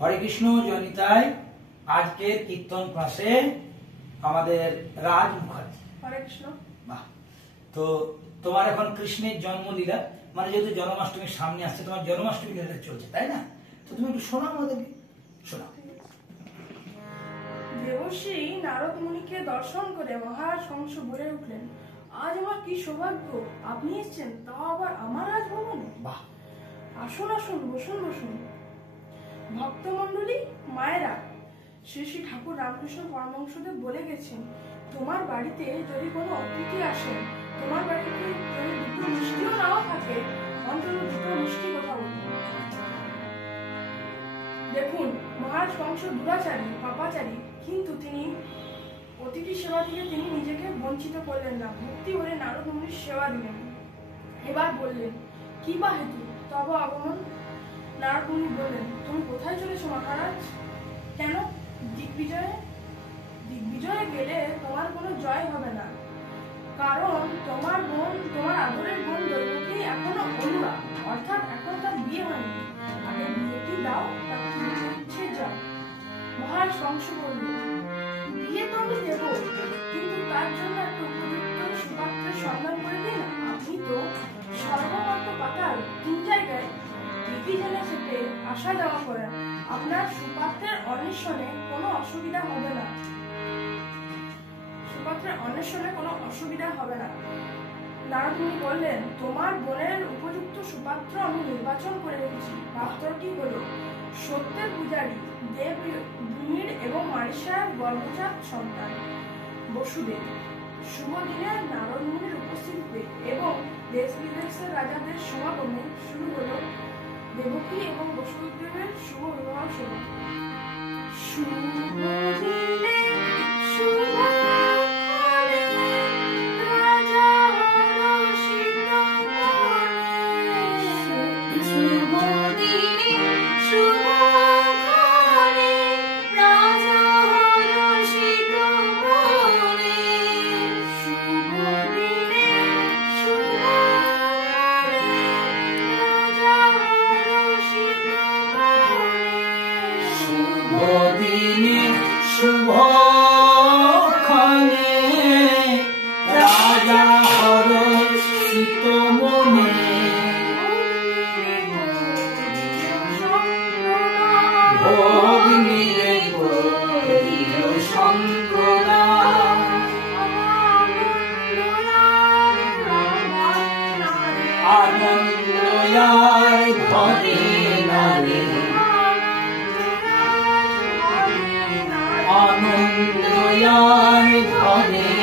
হরে কৃষ্ণ জয়নিতাই। আজকের কীর্তন ক্লাসে আমাদের রাজ মুখার্জি। হরে কৃষ্ণ। বাহ। তো তোমার এখন কৃষ্ণের জন্মলীলা, মানে যেহেতু জন্মাষ্টমীর সামনে আসছে, তোমার জন্মাষ্টমী লীলা চলছে, তাই না? তো তুমি একটু শোনাও আমাদেরকে, শোনাও। দেবশ্রী নারদ মুনিকে দর্শন করে মহারাজ কংস বলে উঠলেন, আজ আমার কি সৌভাগ্য, আপনি এসেছেন, তাও আবার আমার রাজভবনে। বাহ। আসুন আসুন, বসুন বসুন। ভক্তমণ্ডলী, মায়েরা, শ্রী শ্রী ঠাকুর রামকৃষ্ণ পরমহংসদেব বলে গেছেন, তোমার বাড়িতে যদি কোনো অতিথি আসেন, তোমার বাড়িতে যদি দুটো মিষ্টিও নাও থাকে, অন্তত দুটো মিষ্টি কথা বলুন। দেখুন, মহারাজ কংস দুরাচারী, পাপাচারী, কিন্তু তিনি অতিথি সেবা থেকে তিনি নিজেকে বঞ্চিত করলেন না, ভক্তি বলে নারদ মুনির সেবা দিলেন। এবার বললেন, কি বা হেতু তব আগমন? নারদ মুনি বললেন, তুমি কোথায় চলেছো মহারাজ? কেন? দিগ্বিজয়ে গেলে তোমার কোনো জয় হবে না, কারণ তোমার আদরের বোন দৈবকী এখনো অনুরা, অর্থাৎ এখন তার বিয়ে হয়নি। আগে বিয়েটি দাও, তারপর ইচ্ছে যাও। মহারাজ কংস বললেন, বিয়ে তো আমি দেবো, কিন্তু তার জন্য একটা উপযুক্ত সুপাত্রের সন্ধান করে দিন। আপনি তো সর্বমত পাতাল, 3 জায়গায় দিগ্বিজয়ে চেপে আসা যাওয়া করেন, আপনার সুপাত্রের অন্বেষণে কোনো অসুবিধা হবে না। নারদ মুনি বললেন, তোমার বোনের উপযুক্ত সুপাত্র আমি নির্বাচন করে রেখেছি। পাত্রটি হল সত্যের পূজারী, দেব ভূমির এবং মারিসার গর্ভজাত সন্তান বসুদেব। শুভ দিনে নারদ মুনির উপস্থিতিতে এবং দেশ বিদেশের রাজাদের সমাগমে শুরু হলো দেবকী এবং বসুদেবের শুভ বিবাহ শুভ। শুভ দিনে শুভ আনন্দয়ার ঘরে